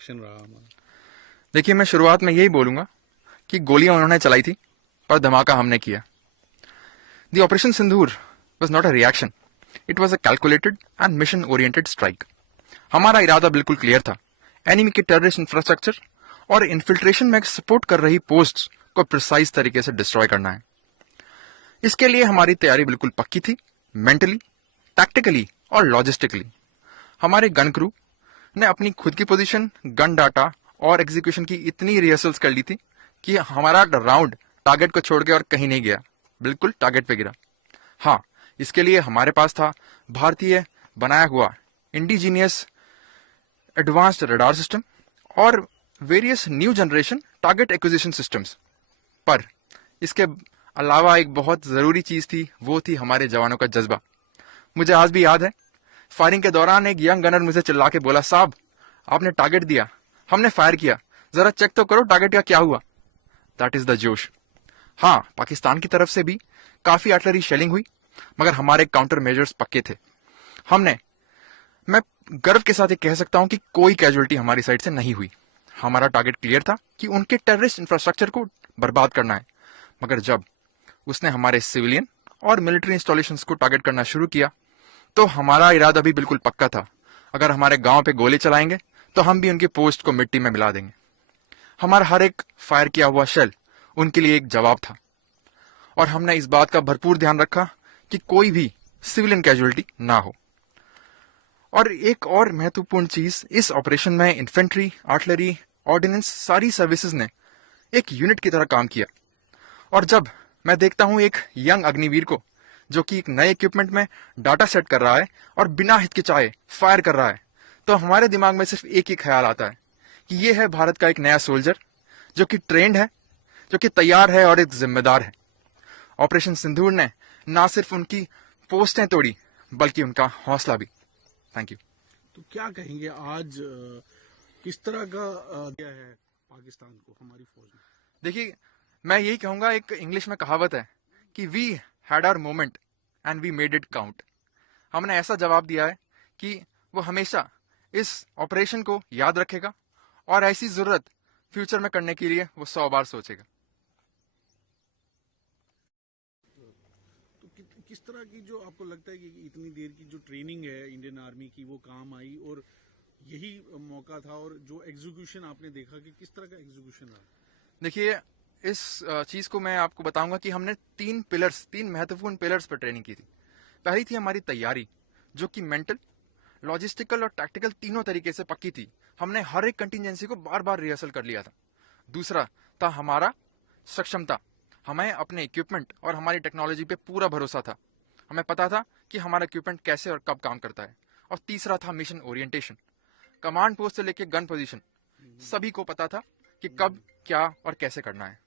Action रहा हमारा। देखिए, मैं शुरुआत में यही बोलूंगा कि गोलियां उन्होंने चलाई थी पर धमाका हमने किया। The operation Sindoor was not a reaction, it was a calculated and mission oriented strike. हमारा इरादा बिल्कुल क्लियर था, एनिमी के टेररिस्ट इंफ्रास्ट्रक्चर और इन्फिल्ट्रेशन में सपोर्ट कर रही पोस्ट्स को प्रिसाइज तरीके से डिस्ट्रॉय करना है। इसके लिए हमारी तैयारी बिल्कुल पक्की थी, मेंटली, टैक्टिकली और लॉजिस्टिकली। हमारे गन क्रू ने अपनी खुद की पोजीशन, गन डाटा और एग्जीक्यूशन की इतनी रिहर्सल्स कर ली थी कि हमारा राउंड टारगेट को छोड़ के और कहीं नहीं गया, बिल्कुल टारगेट पे गिरा। हाँ, इसके लिए हमारे पास था भारतीय बनाया हुआ इंडिजीनियस एडवांस्ड रडार सिस्टम और various new generation target acquisition systems. पर इसके अलावा एक बहुत जरूरी चीज थी, वो थी हमारे जवानों का जज्बा। मुझे आज भी याद है, फायरिंग के दौरान एक यंग गनर मुझे चिल्ला के बोला, साहब आपने टारगेट दिया, हमने फायर किया, जरा चेक तो करो टारगेट का क्या हुआ। दैट इज द जोश। हाँ, पाकिस्तान की तरफ से भी काफी आर्टिलरी शेलिंग हुई, मगर हमारे काउंटर मेजर्स पक्के थे। हमने मैं गर्व के साथ ये कह सकता हूं कि कोई कैजुअलिटी हमारी साइड से नहीं हुई। हमारा टारगेट क्लियर था कि उनके टेररिस्ट इंफ्रास्ट्रक्चर को बर्बाद करना है। मगर जब उसने हमारे सिविलियन और मिलिट्री इंस्टॉलेशंस को टारगेट करना शुरू किया, तो हमारा इरादा भी बिल्कुल पक्का था। अगर हमारे गांव पे गोले चलाएंगे तो हम भी उनकी पोस्ट को मिट्टी में मिला देंगे। हमारा हर एक फायर किया हुआ शेल उनके लिए एक जवाब था, और हमने इस बात का भरपूर ध्यान रखा कि कोई भी सिविलियन कैजुअलिटी ना हो। और एक और महत्वपूर्ण चीज, इस ऑपरेशन में इन्फेंट्री, आर्टिलरी, ऑर्डिनेंस, सारी सर्विसेज ने एक यूनिट की तरह काम किया। और जब मैं देखता हूं एक यंग अग्निवीर को जो कि एक नए इक्विपमेंट में डाटा सेट कर रहा है और बिना हिचकिचाए फायर कर रहा है, तो हमारे दिमाग में सिर्फ एक ही ख्याल आता है कि ये है भारत का एक नया सोल्जर जो कि ट्रेंड है, जो कि तैयार है और एक जिम्मेदार है। ऑपरेशन सिंदूर ने ना सिर्फ उनकी पोस्टें तोड़ी, बल्कि उनका हौसला भी। Thank you. तो क्या कहेंगे आज किस तरह का दिया है पाकिस्तान को हमारी फौज ने? देखिए, मैं यही कहूंगा, एक इंग्लिश में कहावत है कि we had our moment and we made it count. हमने ऐसा जवाब दिया है कि वो हमेशा इस ऑपरेशन को याद रखेगा और ऐसी जरूरत फ्यूचर में करने के लिए वो 100 बार सोचेगा। तो किस तरह की जो आपको लगता है कि इतनी देर की जो ट्रेनिंग है इंडियन आर्मी की वो काम आई, और यही मौका था, और जो एग्जीक्यूशन आपने देखा कि किस तरह का एग्जीक्यूशन रहा? देखिए, इस चीज को मैं आपको बताऊंगा कि हमने तीन महत्वपूर्ण पिलर्स पर ट्रेनिंग की थी। पहली थी हमारी तैयारी, जो कि मेंटल, लॉजिस्टिकल और टैक्टिकल तीनों तरीके से पक्की थी। हमने हर एक कंटिजेंसी को बार बार रिहर्सल कर लिया था। दूसरा था हमारा सक्षमता। हमें अपने इक्विपमेंट और हमारी टेक्नोलॉजी पे पूरा भरोसा था। हमें पता था कि हमारा इक्विपमेंट कैसे और कब काम करता है। और तीसरा था मिशन ओरिएंटेशन। कमांड पोस्ट से लेकर गन पोजीशन, सभी को पता था कि कब, क्या और कैसे करना है।